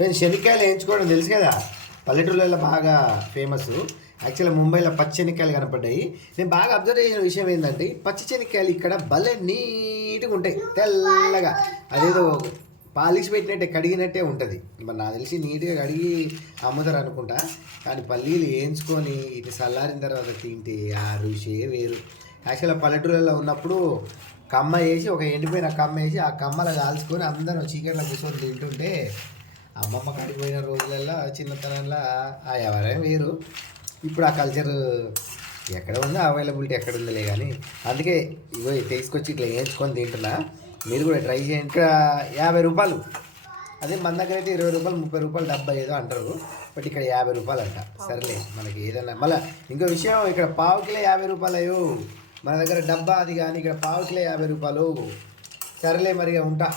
నేను శనక్కాయలు వేయించుకోవడం తెలుసు కదా, పల్లెటూళ్ళలో బాగా ఫేమస్. యాక్చువల్గా ముంబైలో పచ్చి శనక్కాయలు కనపడ్డాయి. నేను బాగా అబ్జర్వ్ చేసిన విషయం ఏంటంటే పచ్చి శనక్కాయలు ఇక్కడ భలే నీట్గా ఉంటాయి, తెల్లగా. అదేదో పాలిష్ పెట్టినట్టే, కడిగినట్టే ఉంటుంది. మరి నాకు తెలిసి నీట్గా కడిగి అమ్ముతారు అనుకుంటా. కానీ పల్లీలు వేయించుకొని ఇది చల్లారిన తర్వాత తింటే ఆ రుచే వేరు. యాక్చువల్గా పల్లెటూళ్ళలో ఉన్నప్పుడు కమ్మ వేసి, ఒక ఎండిపోయిన కమ్మ వేసి ఆ కమ్మలు కాల్చుకొని అందరం చీకట్లో కూర్చొని తింటుంటే అమ్మమ్మ కాడికి పోయిన రోజులలో చిన్నతనంలో ఆ ఎవరైనా వేరు. ఇప్పుడు ఆ కల్చర్ ఎక్కడ ఉందో, అవైలబిలిటీ ఎక్కడ ఉందిలే. కానీ అందుకే ఇగో తీసుకొచ్చి ఇట్లా వేయించుకొని తింటున్నా. మీరు కూడా ట్రై చేయండి. ఇక్కడ 50 రూపాయలు, అదే మన దగ్గర అయితే 20 రూపాయలు, 30 రూపాయలు, 70 ఏదో అంటారు. బట్ ఇక్కడ 50 రూపాయలు అంట. సరేలే, మనకి ఏదన్నా. మళ్ళీ ఇంకో విషయం, ఇక్కడ పావు కిలో 50 రూపాయలు అయ్యో. మన దగ్గర డబ్బా అది కానీ ఇక్కడ పావు కిలో 50 రూపాయలు. సరేలే, మరిగా ఉంటా.